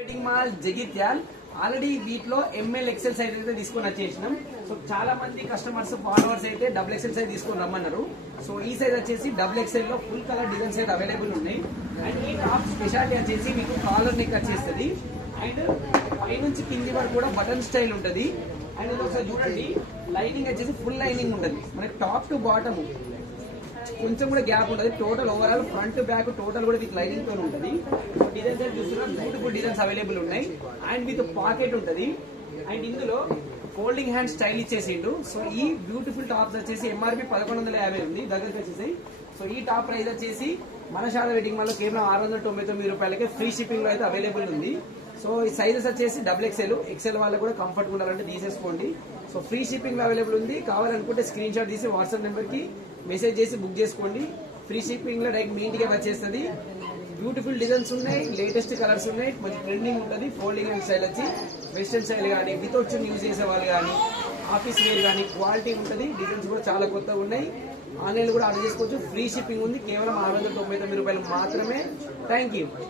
Shopping mall Jagtial already వీటిలో M L XL size అయితే తీసుకొని వచ్చేసినాం. సో చాలా మంది కస్టమర్స్ ఫాలోవర్స్ అయితే డబుల్ ఎక్సెల్ సైజ్ తీసుకొని రమ్మన్నారు. సో ఈ సైజ్ వచ్చేసి డబుల్ ఎక్సెల్ లో ఫుల్ కలర్ డిజైన్స్ అయితే అవైలబుల్ ఉన్నాయి. అండ్ ఈ టాప్ స్పెషాలిటీ వచ్చేసి మీకు కాలర్ నెక్ వచ్చేస్తుంది. అండ్ పైనుంచి కింది వరకు కూడా బటన్ స్టైల్ ఉంటుంది. అండ్ ఇది ఒకసారి చూడండి, లైనింగ్ వచ్చేసి ఫుల్ లైనింగ్ ఉంటుంది. మనకి టాప్ టు బాటమ్ కొంచెం కూడా గ్యాప్ ఉంటుంది. Total overall front back total కూడా విత్ లైనింగ్ తో ఉంటుంది. డిజైన్స్ చూస్తున్నారు, బ్యూటిఫుల్ డిజైన్స్ అవైలబుల్ ఉన్నాయి. అండ్ విత్ పాకెట్ ఉంటుంది. అండ్ ఇందులో ఫోల్డింగ్ హ్యాండ్ స్టైల్ ఇచ్చేసిండు. సో ఈ బ్యూటిఫుల్ టాప్స్ వచ్చేసి ఎంఆర్పి 1150 ఉంది దగ్గరికి వచ్చేసాయి. సో ఈ టాప్ ప్రైస్ వచ్చేసి మన శారద వెడ్డింగ్ మాల్ లో కేవలం 699 రూపాయలకే ఫ్రీ షిప్పింగ్ లో అయితే అవైలబుల్ ఉంది. సో ఈ సైజెస్ వచ్చేసి డబుల్ ఎక్సెల్ వాళ్ళకి కూడా కంఫర్ట్ ఉండాలంటే తీసేసుకోండి. సో ఫ్రీ షిప్పింగ్ లో అవైలబుల్ ఉంది. కావాలనుకుంటే స్క్రీన్ షాట్ తీసి వాట్సాప్ నెంబర్ కి మెసేజ్ చేసి బుక్ చేసుకోండి. ఫ్రీ షిప్పింగ్ లో డైరెక్ట్ మీ ఇంటికే వచ్చేస్తుంది. బ్యూటిఫుల్ డిజైన్స్ ఉన్నాయి, లేటెస్ట్ కలర్స్ ఉన్నాయి, మంచి ట్రెండింగ్ ఉంటుంది. ఫోల్డింగ్ అండ్ స్టైల్ వచ్చి వెస్టర్న్ స్టైల్ కానీ వితౌట్ చున్ యూజ్ చేసే వాళ్ళు కానీ ఆఫీస్ వేర్ కానీ క్వాలిటీ ఉంటుంది. డిజైన్స్ కూడా చాలా కొత్తగా ఉన్నాయి. ఆన్లైన్ కూడా ఆర్డర్ చేసుకోవచ్చు. ఫ్రీ షిప్పింగ్ ఉంది. కేవలం 699 రూపాయలు మాత్రమే. Thank you.